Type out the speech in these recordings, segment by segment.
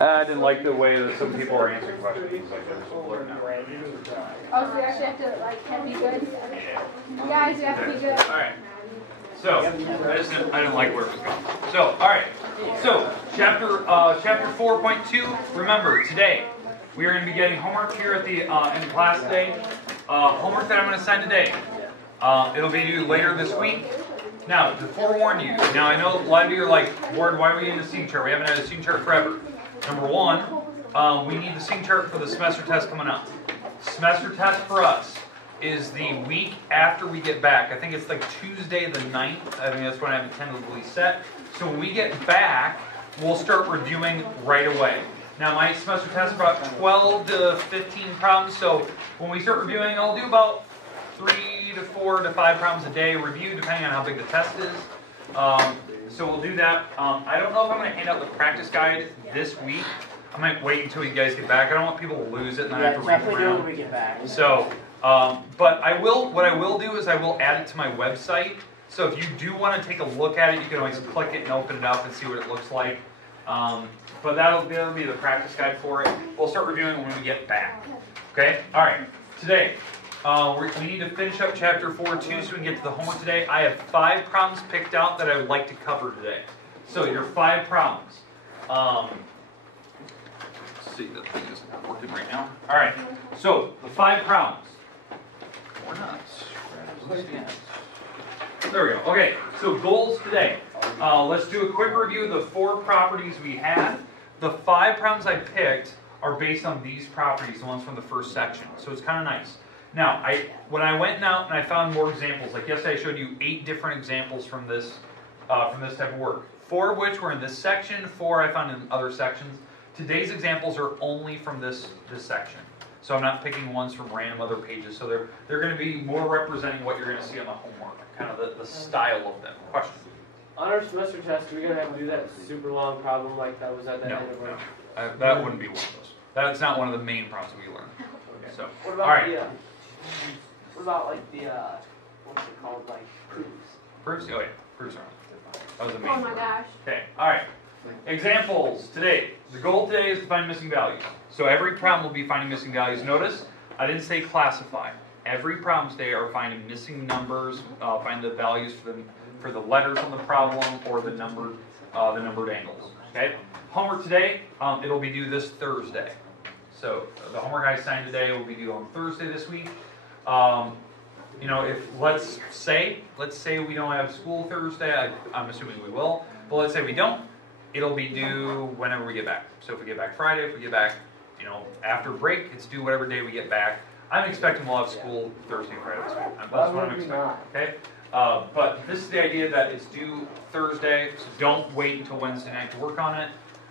I didn't like the way that some people are answering questions. Like oh, so you actually have to, like, can be good? Yeah, you have to be good. Alright. So, I didn't like where it was going. So, alright. So, chapter 4.2, remember, today, we are going to be getting homework here at the in class today. Homework that I'm going to assign today. It'll be due later this week. Now, to forewarn you, now I know a lot of you are like, Ward, why are we in the seating chart? We haven't had a seating chart forever. Number one, we need the seating chart for the semester test coming up. Semester test for us is the week after we get back. I think it's like Tuesday the 9th. I think that's when I have it tentatively set. So when we get back, we'll start reviewing right away. Now my semester test is about 12 to 15 problems. So when we start reviewing, I'll do about 3 to 4 to 5 problems a day review, depending on how big the test is. So we'll do that. I don't know if I'm going to hand out the practice guide this week. I might wait until you guys get back. I don't want people to lose it and then I have to read it around. When we get back. So, but I will. What I will do is I will add it to my website. So if you do want to take a look at it, you can always click it and open it up and see what it looks like. But that'll be the practice guide for it. We'll start reviewing when we get back. Okay. All right. Today. We need to finish up chapter 4.2 so we can get to the homework today. I have 5 problems picked out that I would like to cover today. So your 5 problems. Let's see, that thing isn't working right now. All right. So the 5 problems. Or not. There we go. Okay. So goals today. Let's do a quick review of the 4 properties we had. The 5 problems I picked are based on these properties, the ones from the first section. So it's kind of nice. Now, when I went out and I found more examples, like yesterday I showed you 8 different examples from this type of work. 4 of which were in this section, 4 I found in other sections. Today's examples are only from this section. So I'm not picking ones from random other pages. So they're going to be more representing what you're going to see on the homework, kind of the style of them. Question? On our semester test, are we going to have to do that super long problem like that was at the end of our... No. That wouldn't be one of those. That's not one of the main problems we learn. Okay. So, what about all right. What about like the what's it called, like proofs? Proofs? Oh yeah, proofs are on. That was the main. Oh my gosh. Okay, all right. Examples today. The goal today is to find missing values. So every problem will be finding missing values. Notice I didn't say classify. Every problem today are finding missing numbers, find the values for the letters on the problem or the numbered angles. Okay. Homework today. It'll be due this Thursday. So the homework I assigned today will be due on Thursday this week. If let's say we don't have school Thursday, I'm assuming we will, but let's say we don't, it'll be due whenever we get back. So if we get back Friday, if we get back, after break, it's due whatever day we get back. I'm expecting we'll have school Thursday and Friday this week. That's what I'm expecting. Okay. But this is the idea that it's due Thursday, so don't wait until Wednesday night to work on it.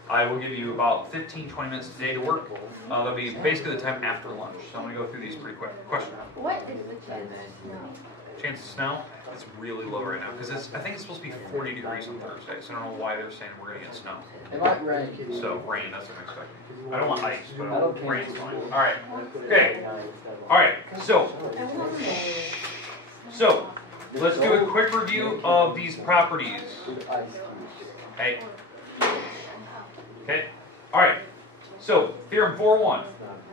I will give you about 15-20 minutes a day to work. That'll be basically the time after lunch. So I'm going to go through these pretty quick. Question? What is the chance of snow? Chance of snow? It's really low right now because I think it's supposed to be 40 degrees on Thursday. So I don't know why they're saying we're going to get snow. It might rain. So rain, that's what I'm expecting. I don't want ice, but rain's fine. All right. Okay. All right. So let's do a quick review of these properties. Okay. Okay. All right. So theorem 4.1.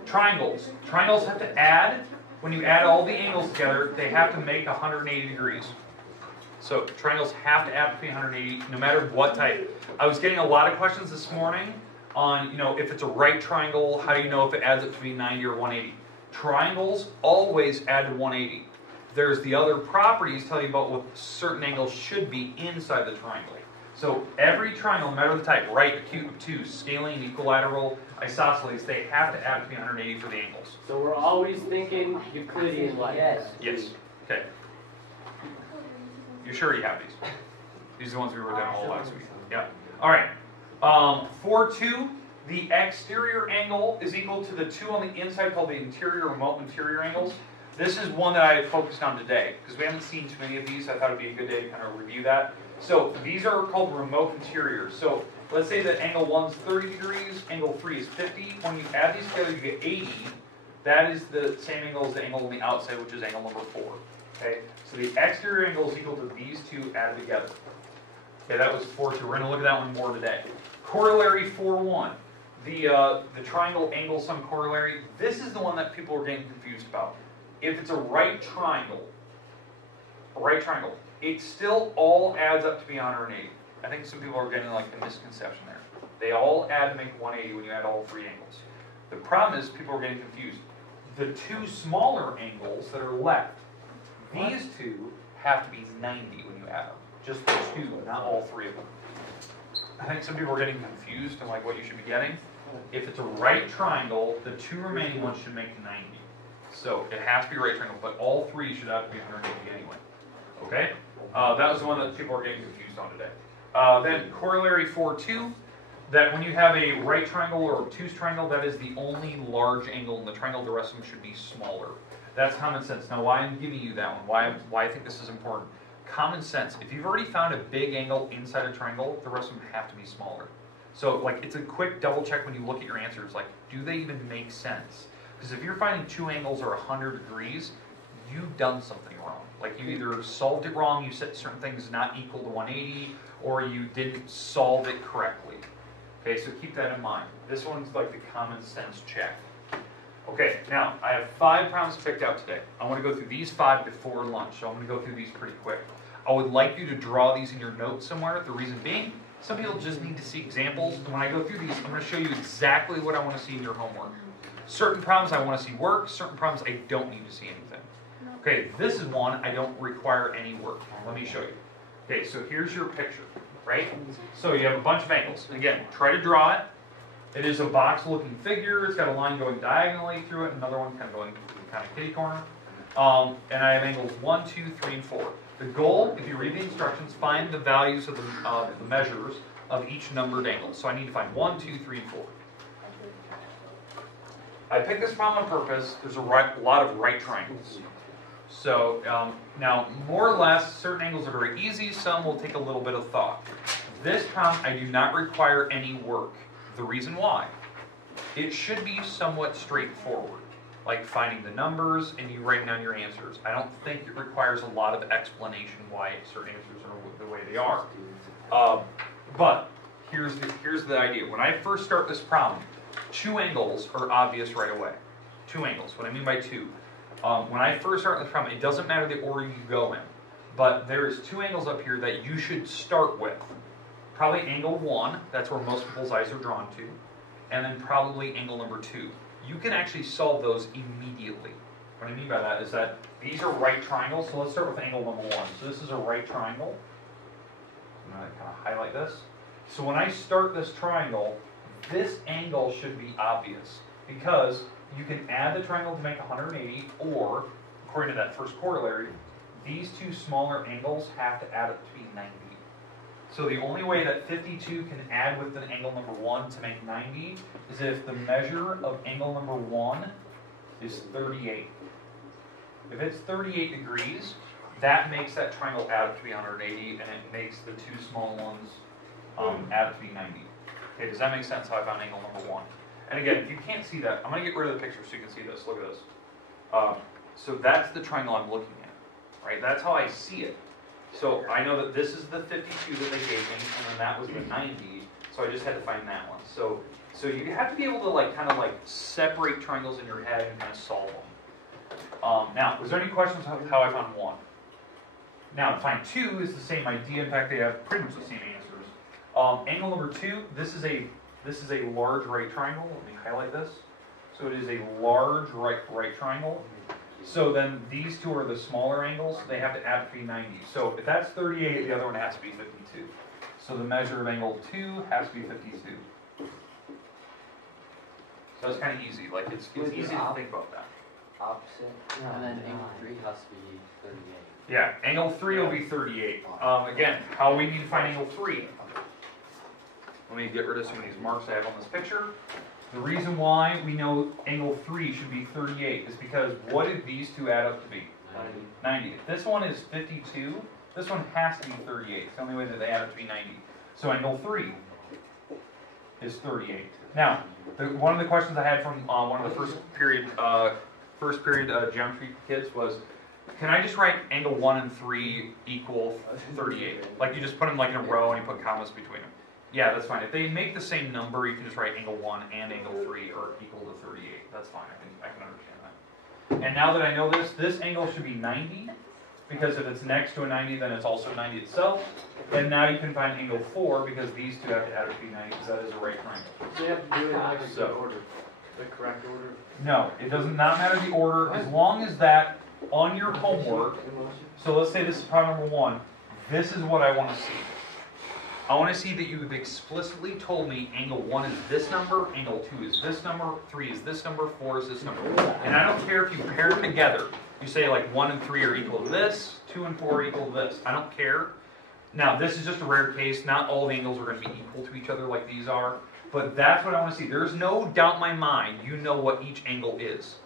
Triangles. Triangles have to add. When you add all the angles together, they have to make 180 degrees. So triangles have to add between 180, no matter what type. I was getting a lot of questions this morning on, if it's a right triangle, how do you know if it adds up to be 90 or 180? Triangles always add to 180. There's the other properties tell you about what certain angles should be inside the triangle. So every triangle, no matter the type, right, acute, obtuse, scalene, equilateral, isosceles, they have to add between 180 for the angles. So we're always thinking Euclidean like. Yes. Okay. You're sure you have these? These are the ones we wrote down all last week. Yeah. All right. 4.2, the exterior angle is equal to the 2 on the inside called the interior remote interior angles. This is one that I focused on today because we haven't seen too many of these. I thought it'd be a good day to kind of review that. So these are called remote interiors. So let's say that angle 1's 30 degrees, angle 3 is 50. When you add these together, you get 80. That is the same angle as the angle on the outside, which is angle number 4. Okay. So the exterior angle is equal to these two added together. Okay, that was 4.2. We're going to look at that one more today. Corollary 4.1. the triangle angle sum corollary, this is the one that people are getting confused about. If it's a right triangle, it still all adds up to be 180. I think some people are getting like a misconception there. They all add to make 180 when you add all three angles. The problem is people are getting confused. The two smaller angles that are left, these two have to be 90 when you add them. Just the two, not all three of them. I think some people are getting confused on like what you should be getting. If it's a right triangle, the two remaining ones should make 90. So it has to be a right triangle, but all three should have to be 180 anyway. Okay? That was the one that people are getting confused on today. Then corollary 4-2, that when you have a right triangle or obtuse triangle, that is the only large angle in the triangle. The rest of them should be smaller. That's common sense. Now, why I'm giving you that one, why I think this is important. Common sense. If you've already found a big angle inside a triangle, the rest of them have to be smaller. So, like, it's a quick double check when you look at your answers. Like, do they even make sense? Because if you're finding two angles are 100 degrees, you've done something wrong. Like, you either solved it wrong, you said certain things not equal to 180, or you didn't solve it correctly. Okay, so keep that in mind. This one's like the common sense check. Okay, now, I have 5 problems picked out today. I want to go through these 5 before lunch, so I'm going to go through these pretty quick. I would like you to draw these in your notes somewhere. The reason being, some people just need to see examples. And when I go through these, I'm going to show you exactly what I want to see in your homework. Certain problems I want to see work, certain problems I don't need to see anything. Okay, this is one I don't require any work. Let me show you. Okay, so here's your picture, right? So you have a bunch of angles. Again, try to draw it. It is a box-looking figure. It's got a line going diagonally through it, another one kind of going kind of kitty corner. And I have angles 1, 2, 3, and 4. The goal, if you read the instructions, find the values of the measures of each numbered angle. So I need to find 1, 2, 3, and 4. I picked this problem on purpose. There's a lot of right triangles. So now, more or less, certain angles are very easy. Some will take a little bit of thought. This problem, I do not require any work. The reason why? It should be somewhat straightforward, like finding the numbers and you writing down your answers. I don't think it requires a lot of explanation why certain answers are the way they are. But here's the idea. When I first start this problem, 2 angles are obvious right away. 2 angles. What I mean by 2. When I first start this problem, it doesn't matter the order you go in, but there's 2 angles up here that you should start with. Probably angle 1, that's where most people's eyes are drawn to, and then probably angle number 2. You can actually solve those immediately. What I mean by that is that these are right triangles, so let's start with angle number 1. So this is a right triangle. I'm going to kind of highlight this. So when I start this triangle, this angle should be obvious, because you can add the triangle to make 180, or, according to that first corollary, these 2 smaller angles have to add up to be 90. So the only way that 52 can add with an angle number 1 to make 90 is if the measure of angle number 1 is 38. If it's 38 degrees, that makes that triangle add up to be 180, and it makes the 2 small ones add up to be 90. Okay, does that make sense how I found angle number 1? And again, if you can't see that, I'm going to get rid of the picture so you can see this. Look at this. So that's the triangle I'm looking at, right? That's how I see it. So I know that this is the 52 that they gave me, and then that was the 90, so I just had to find that one. So you have to be able to kind of separate triangles in your head and kind of solve them. Now, was there any questions on how I found 1? Now, to find 2 is the same idea. In fact, they have pretty much the same answers. Angle number 2, this is a large right triangle. Let me highlight this. So it is a large right triangle. So then these 2 are the smaller angles. They have to add to be 90. So if that's 38, the other one has to be 52. So the measure of angle 2 has to be 52. So it's kind of easy. It's easy to think about that. Opposite. Yeah. And then angle 3 has to be 38. Yeah, angle 3 will be 38. Again, how we need to find angle 3. Let me get rid of some of these marks I have on this picture. The reason why we know angle 3 should be 38 is because what did these 2 add up to be? 90. If this one is 52, this one has to be 38. It's the only way that they add up to be 90. So angle 3 is 38. Now, one of the questions I had from one of the first period geometry kids was, can I just write angle 1 and 3 equal 38? Like you just put them in a row and you put commas between them. Yeah, that's fine. If they make the same number, you can just write angle 1 and angle 3 are equal to 38. That's fine. I can understand that. And now that I know this angle should be 90, because if it's next to a 90, then it's also 90 itself. And now you can find angle 4, because these two have to add up to be 90, because that is a right triangle. So you have to do it in like a So- good order, the correct order. No, it does not matter the order, as long as that on your homework. So let's say this is problem number 1. This is what I want to see. I want to see that you've explicitly told me angle 1 is this number, angle 2 is this number, 3 is this number, 4 is this number. And I don't care if you pair them together. You say like 1 and 3 are equal to this, 2 and 4 are equal to this. I don't care. Now, this is just a rare case. Not all the angles are going to be equal to each other like these are. But that's what I want to see. There's no doubt in my mind you know what each angle is.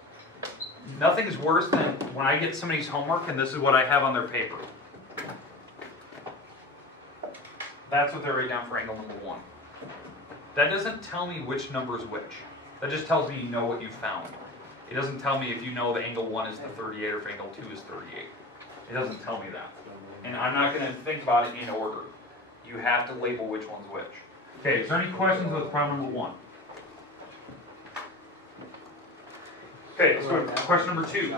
Nothing is worse than when I get somebody's homework and this is what I have on their paper. That's what they write down for angle number 1. That doesn't tell me which number is which. That just tells me you know what you found. It doesn't tell me if you know the angle 1 is the 38 or if angle 2 is 38. It doesn't tell me that. And I'm not going to think about it in order. You have to label which one's which. Okay, is there any questions with problem number 1? Okay, let's go to question number 2.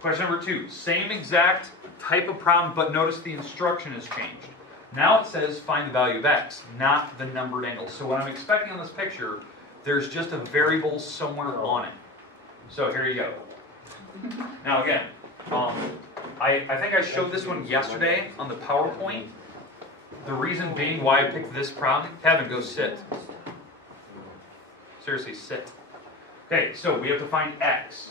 Question number 2. Same exact type of problem, but notice the instruction has changed. Now it says find the value of x, not the numbered angle. So what I'm expecting on this picture, there's just a variable somewhere on it. So here you go. Now again, I think I showed this one yesterday on the PowerPoint. The reason being why I picked this problem, Kevin, go sit. Seriously, sit. Okay, so we have to find x.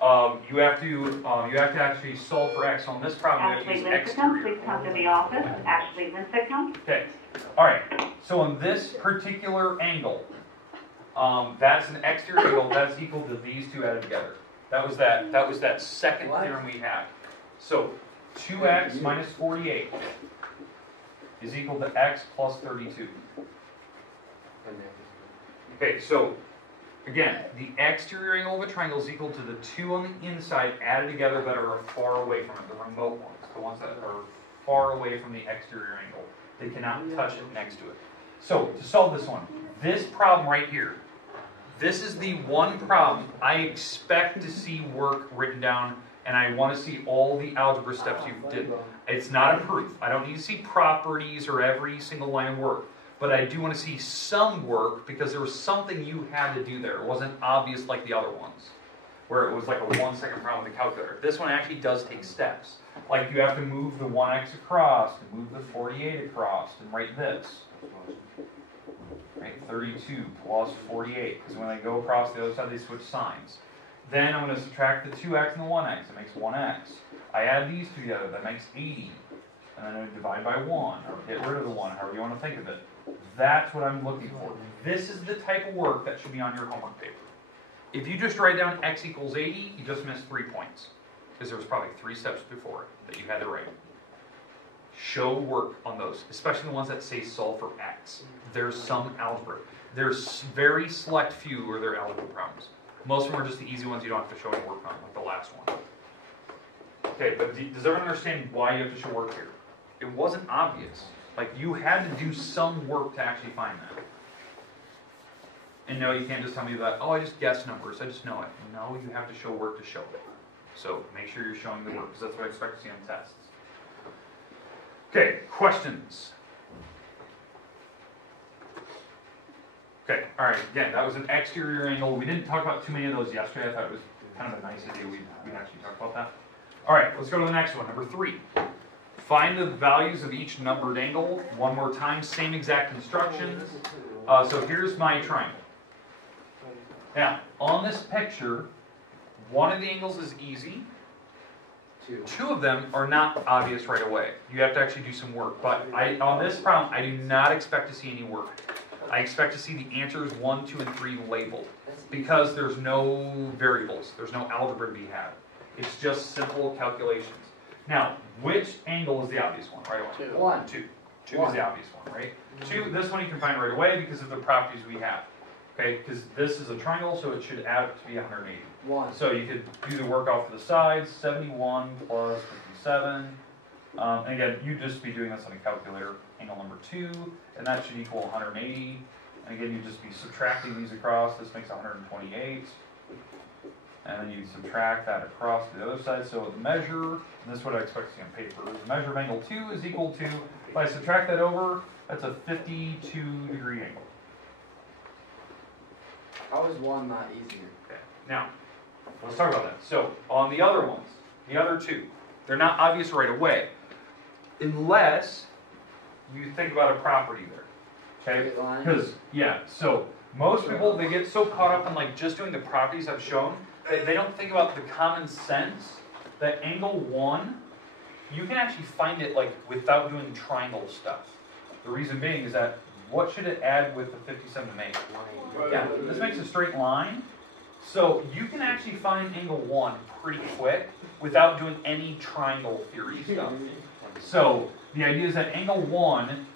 You have to actually solve for x on this problem. You have to Ashley use Lincecum, exterior. please come to the office. Ashley Lincecum. Okay. All right. So on this particular angle, that's an exterior angle. That's equal to these two added together. That was that second theorem we had. So 2x minus 48 is equal to x plus 32. Okay. So again, the exterior angle of a triangle is equal to the two on the inside added together that are far away from it, the remote ones, the ones that are far away from the exterior angle. They cannot touch it next to it. So, to solve this one, this problem right here, this is the one problem I expect to see work written down, and I want to see all the algebra steps you did. It's not a proof. I don't need to see properties or every single line of work. But I do want to see some work because there was something you had to do there. It wasn't obvious like the other ones, where it was like a 1 second problem with the calculator. This one actually does take steps. Like you have to move the 1x across, and move the 48 across, and write this. Right, 32 plus 48, because when they go across the other side, they switch signs. Then I'm going to subtract the 2x and the 1x. It makes 1x. I add these two together. That makes 80. And then I'm going to divide by 1, or get rid of the 1, however you want to think of it. That's what I'm looking for. This is the type of work that should be on your homework paper. If you just write down x equals 80, you just missed 3 points. Because there was probably 3 steps before it that you had to write. Show work on those, especially the ones that say solve for x. There's some algebra. There's very select few where they're algebra problems. Most of them are just the easy ones you don't have to show any work on, like the last one. Okay, but does everyone understand why you have to show work here? It wasn't obvious. Like, you had to do some work to actually find that. And no, you can't just tell me that, oh, I just guessed numbers, I just know it. No, you have to show work to show it. So, make sure you're showing the work, because that's what I expect to see on tests. Okay, questions? Okay, alright, again, that was an exterior angle. We didn't talk about too many of those yesterday. I thought it was kind of a nice idea we'd actually talk about that. Alright, let's go to the next one, number 3. Find the values of each numbered angle. One more time, same exact instructions. So here's my triangle. Now, on this picture, one of the angles is easy. 2 of them are not obvious right away. You have to actually do some work. But on this problem, I do not expect to see any work. I expect to see the answers 1, 2, and 3 labeled. Because there's no variables. There's no algebra to be had. It's just simple calculations. Now, which angle is the obvious one right away? 1. 2. 2 is the obvious one, right? 2, this one you can find right away because of the properties we have. Okay, because this is a triangle, so it should add up to be 180. 1. So you could do the work off to the sides. 71 plus 57 And again, you'd just be doing this on a calculator. Angle number 2, and that should equal 180. And again, you'd just be subtracting these across. This makes 128. And then you subtract that across to the other side. So the measure, and this is what I expect to see on paper, the measure of angle 2 is equal to, if I subtract that over, that's a 52-degree angle. How is one not easier? Okay. Now, let's talk about that. So on the other ones, the other two, they're not obvious right away, unless you think about a property there. Okay? Because, yeah, so most people, they get so caught up in like just doing the properties I've shown, they don't think about the common sense that angle 1, you can actually find it like without doing triangle stuff. The reason being is that what should it add with the 57 to make? Yeah, this makes a straight line. So you can actually find angle 1 pretty quick without doing any triangle theory stuff. So the idea is that angle 1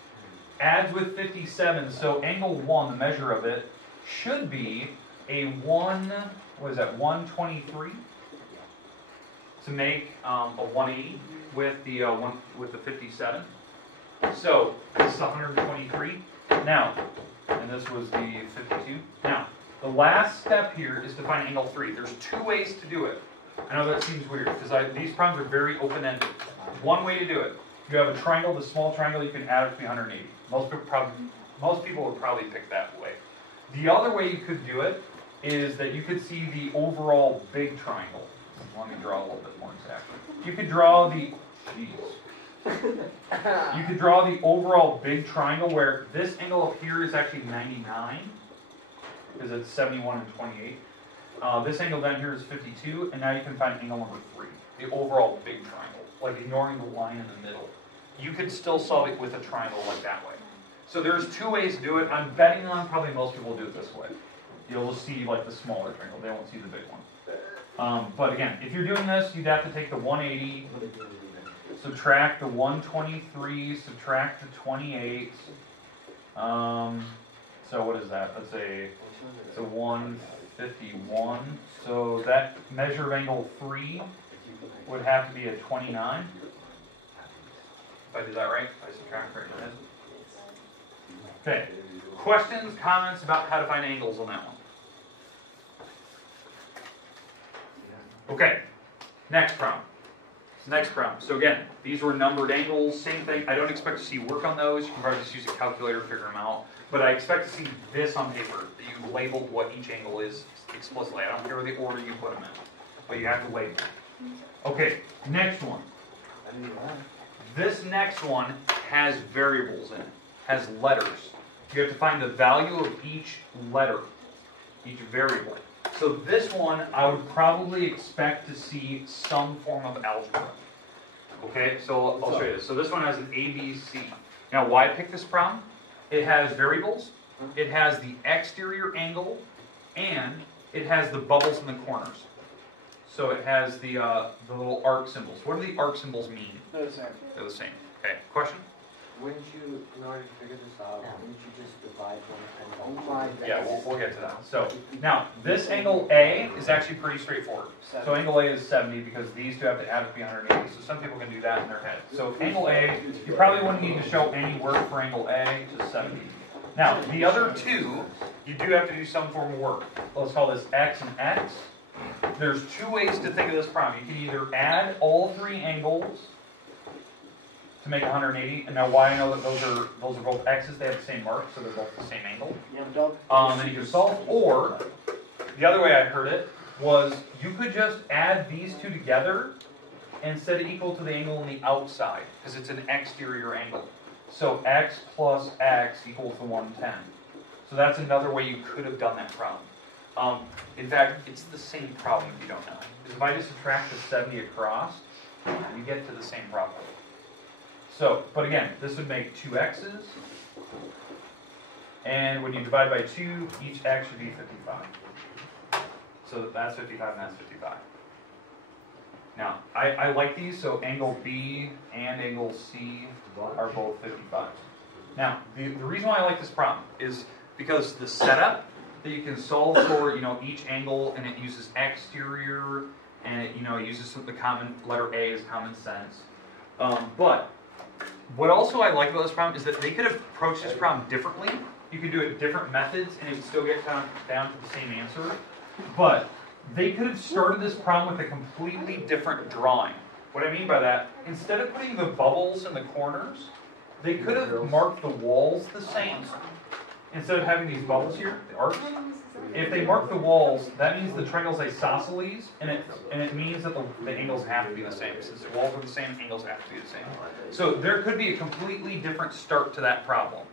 adds with 57, so angle 1, the measure of it, should be a 123 to make a 180 with the 57. So this is 123. Now, and this was the 52. Now, the last step here is to find angle 3. There's 2 ways to do it. I know that seems weird because these problems are very open-ended. One way to do it: you have a triangle, the small triangle, you can add it to be 180. Most people would probably pick that way. The other way you could do it is that you could see the overall big triangle. Let me draw a little bit more exactly. You could draw the, you could draw the overall big triangle where this angle up here is actually 99 because it's 71 and 28. This angle down here is 52, and now you can find angle number 3, the overall big triangle, like ignoring the line in the middle. You could still solve it with a triangle like that way. So there's 2 ways to do it. I'm betting on probably most people do it this way. You'll see like the smaller triangle. They won't see the big one. But again, if you're doing this, you'd have to take the 180, subtract the 123, subtract the 28. So what is that? Let's say it's a 151. So that measure of angle 3 would have to be a 29. If I did that right, if I subtract right there. Okay. Questions, comments about how to find angles on that one? Okay. Next problem. Next problem. So again, these were numbered angles, same thing. I don't expect to see work on those. You can probably just use a calculator to figure them out. But I expect to see this on paper, that you labeled what each angle is explicitly. I don't care the order you put them in, but you have to label them. Okay, next one. This next one has variables in it, has letters. You have to find the value of each letter, each variable. So this one, I would probably expect to see some form of algebra. Okay, so I'll show you this. So this one has an A, B, C. Now, why pick this problem? It has variables, it has the exterior angle, and it has the bubbles in the corners. So it has the little arc symbols. What do the arc symbols mean? They're the same. They're the same. Okay, question? Wouldn't you, in order to figure this out, wouldn't you just divide one and Oh my Yeah, we'll get to that. So now, this angle A is actually pretty straightforward. So angle A is 70 because these two have to add up to be 180. So some people can do that in their head. So angle A, you probably wouldn't need to show any work for angle A to 70. Now, the other two, you do have to do some form of work. Let's call this X and X. There's 2 ways to think of this problem. You can either add all 3 angles to make 180. And now why I know that those are both X's, they have the same mark, so they're both the same angle. Then you can solve. Or, the other way I heard it was you could just add these 2 together and set it equal to the angle on the outside, because it's an exterior angle. So X plus X equals to 110. So that's another way you could have done that problem. In fact, it's the same problem if you don't know. Because if I just subtract the 70 across, you get to the same problem. So, but again, this would make 2 X's. And when you divide by 2, each X should be 55. So that's 55 and that's 55. Now, I like these, so angle B and angle C are both 55. Now, the reason why I like this problem is because the setup that you can solve for, each angle, and it uses exterior, and it uses the common letter A as common sense. But what also I like about this problem is that they could have approached this problem differently. You could do it different methods, and it would still get down to the same answer. But they could have started this problem with a completely different drawing. What I mean by that, instead of putting the bubbles in the corners, they could have marked the walls the same. Instead of having these bubbles here, the arcs. If they mark the walls, that means the triangle's isosceles, and it means that the angles have to be the same. Since the walls are the same, angles have to be the same. So there could be a completely different start to that problem.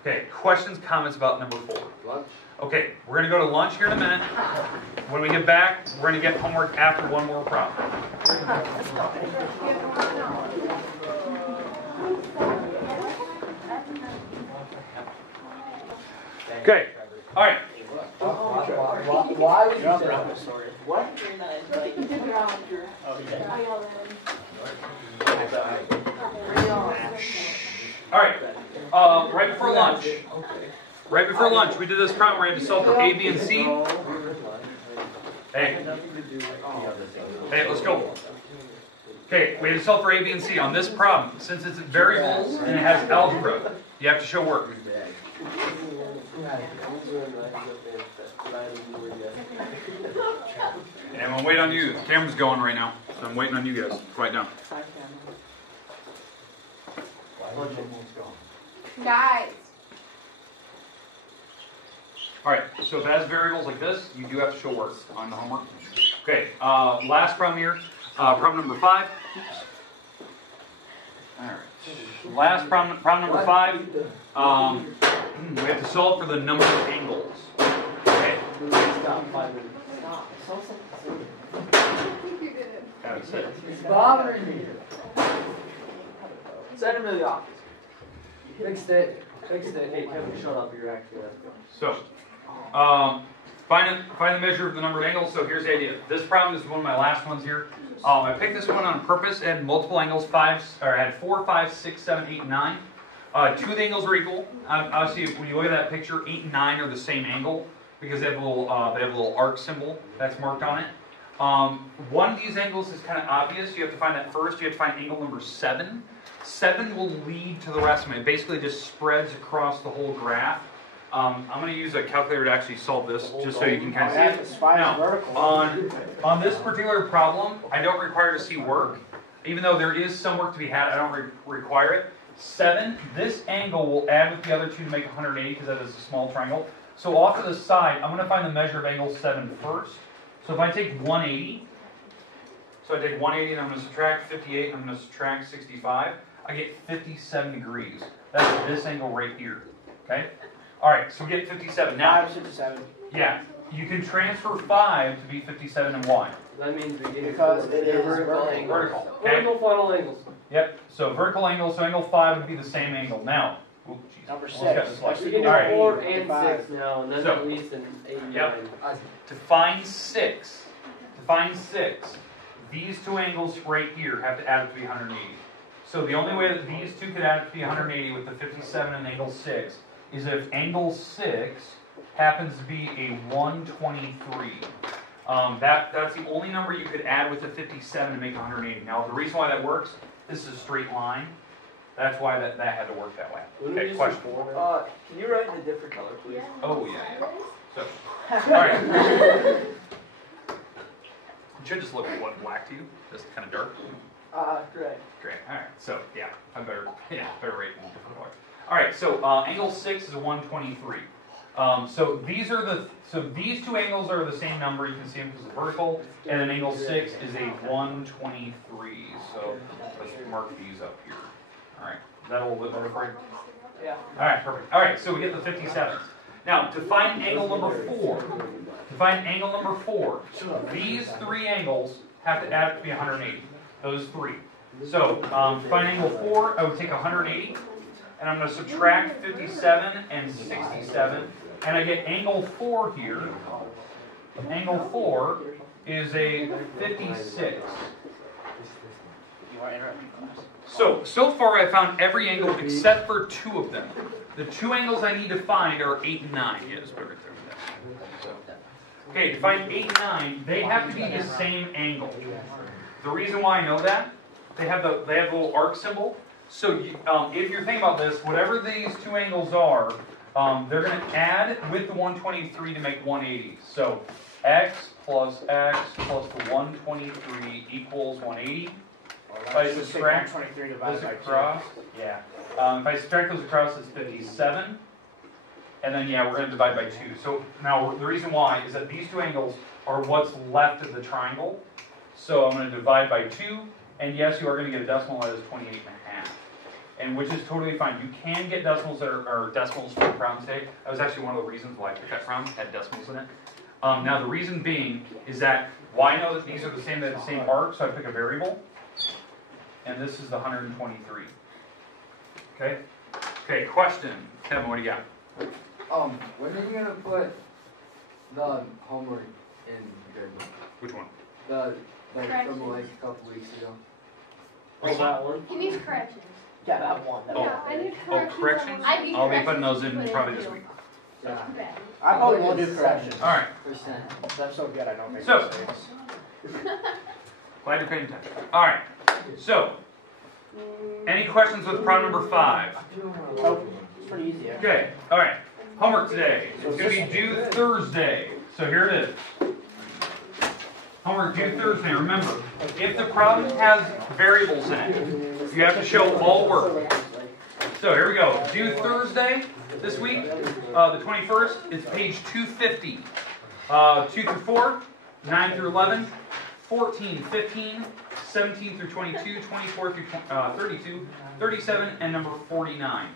Okay, questions, comments about number 4? Lunch. Okay, we're going to go to lunch here in a minute. When we get back, we're going to get homework after one more problem. Okay, all right. Why would you say that? What? All right, right before lunch. Right before lunch, we did this problem where we had to solve for A, B, and C. Hey, let's go. Okay, we had to solve for A, B, and C on this problem. Since it's variables and it has algebra, you have to show work. And I'm gonna wait on you. The camera's going right now, so I'm waiting on you guys. Write down. Guys. All right, so if it has variables like this, you do have to show work on the homework. Okay, last problem here, problem number 5. All right, last problem number 5. We have to solve for the number of angles. Okay. That's it. It's bothering me. Send him to the office. Fixed it. Hey, Kevin, shut up. You're actually So, find the measure of the number of angles. So here's the idea. This problem is one of my last ones here. I picked this one on purpose. It had multiple angles. It had 4, 5, 6, 7, 8, and 9. 2 of the angles are equal. Obviously, when you look at that picture, 8 and 9 are the same angle because they have a little arc symbol that's marked on it. One of these angles is kind of obvious. You have to find that first. You have to find angle number 7. 7 will lead to the rest of it. It basically just spreads across the whole graph. I'm going to use a calculator to actually solve this, just so you can kind of see it. Now, on this particular problem, I don't require to see work. Even though there is some work to be had, I don't require it. 7, this angle will add with the other 2 to make 180 because that is a small triangle. So off to the side, I'm going to find the measure of angle 7 first. So if I take 180, so I take 180 and I'm going to subtract 58 and I'm going to subtract 65, I get 57 degrees. That's this angle right here. Okay? All right, so we get 57. Now, 57. Yeah, you can transfer 5 to be 57 and why? That means we get Because it is vertical. Vertical. Okay? Vertical final angles. Yep, so vertical angle, so angle 5 would be the same angle. Now, oh, geez. Number Almost got 6. this left. We can do All right. 4 and 5. 6 now, and then So, at least an 8 and yep. 9. To find 6, these 2 angles right here have to add up to be 180. So the only way that these 2 could add up to be 180 with the 57 and angle 6 is if angle 6 happens to be a 123. That's the only number you could add with the 57 to make 180. Now, the reason why that works, this is a straight line. That's why that had to work that way. Okay, question. Can you write in a different color, please? Oh, yeah. So, all right. It should just look black to you. Just kind of dark. Great. Great. All right. So, yeah, I better rate in a different color. All right. So, angle 6 is a 123. So these 2 angles are the same number. You can see them because it's vertical, and then angle 6 is a 123. So let's mark these up here. All right, is that a little bit better for you? Yeah. All right, perfect. All right, so we get the 57s. Now to find angle number 4, these 3 angles have to add up to be 180. Those 3. So to find angle 4, I would take 180, and I'm going to subtract 57 and 67. And I get angle 4 here. Angle 4 is a 56. So far I found every angle except for 2 of them. The 2 angles I need to find are 8 and 9. Yes, right there. Okay, to find 8 and 9, they have to be the same angle. The reason why I know that, they have the little arc symbol. So if you're thinking about this, whatever these two angles are, they're going to add with the 123 to make 180. So x plus the 123 equals 180. If I subtract those across, yeah. If I subtract those across, it's 57. And then, yeah, we're going to divide by 2. So now the reason why is that these two angles are what's left of the triangle. So I'm going to divide by 2. And yes, you are going to get a decimal that is 28.5. And which is totally fine. You can get decimals that are decimals for problems today. That was actually one of the reasons why I picked that problem, had decimals in it. Now the reason being is that, well, I know that these are the same arc, so I pick a variable. And this is the 123. Okay? Okay, question. Kevin, what do you got? When are you gonna put the homework in here? Which one? From like a couple weeks ago. Oh, that one? He needs corrections. Yeah, that one. Yeah, I need corrections. Corrections? I need I'll be corrections putting those to in put probably in this too. week. Yeah. Too bad. I probably will do corrections. All right. That's so good, I don't make So- mistakes. Glad you're paying attention. All right. So, any questions with problem number 5? Oh, it's pretty easy. Actually. Okay. All right. Homework today. It's going to be due Thursday. So here it is. Homework due Thursday. Remember, if the problem has variables in it, you have to show all work. So here we go. Due Thursday this week, the 21st. It's page 250. 2 through 4, 9 through 11, 14, 15, 17 through 22, 24 through 32, 37, and number 49.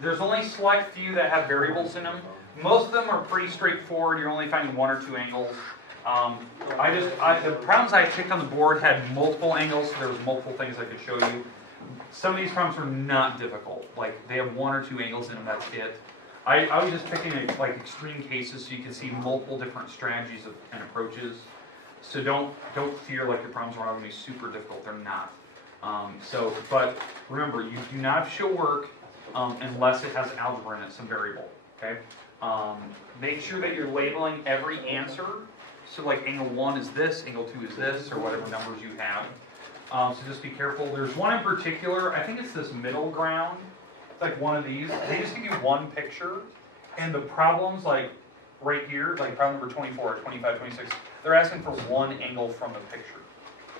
There's only select few that have variables in them. Most of them are pretty straightforward. You're only finding 1 or 2 angles. The problems I picked on the board had multiple angles, so there was multiple things I could show you. Some of these problems were not difficult. Like, they have 1 or 2 angles in them, that's it. I was just picking like extreme cases so you can see multiple different strategies and approaches. So don't fear like your problems are all going to be super difficult. They're not. But remember, you do not show work unless it has algebra in it, some variable. Okay. Make sure that you're labeling every answer. So like angle 1 is this, angle 2 is this, or whatever numbers you have. So just be careful. There's one in particular. I think it's this middle ground. It's like one of these. They just give you one picture, and the problems like right here, like problem number 24, 25, 26, they're asking for one angle from the picture.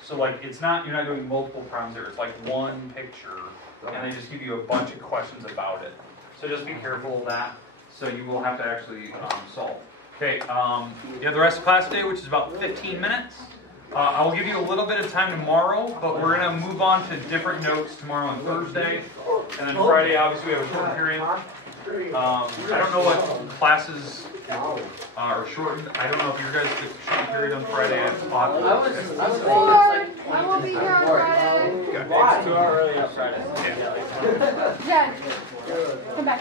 So like it's not, you're not doing multiple problems there. It's like one picture, and they just give you a bunch of questions about it. So just be careful of that. So you will have to actually solve. Okay, you have the rest of class today, which is about 15 minutes. I will give you a little bit of time tomorrow, but we're going to move on to different notes tomorrow and Thursday. And then Friday, obviously, we have a short period. I don't know what classes are shortened. I don't know if you guys get a short period on Friday. I won't be here on Friday. It's 2 hours early on Friday. Jen, come back.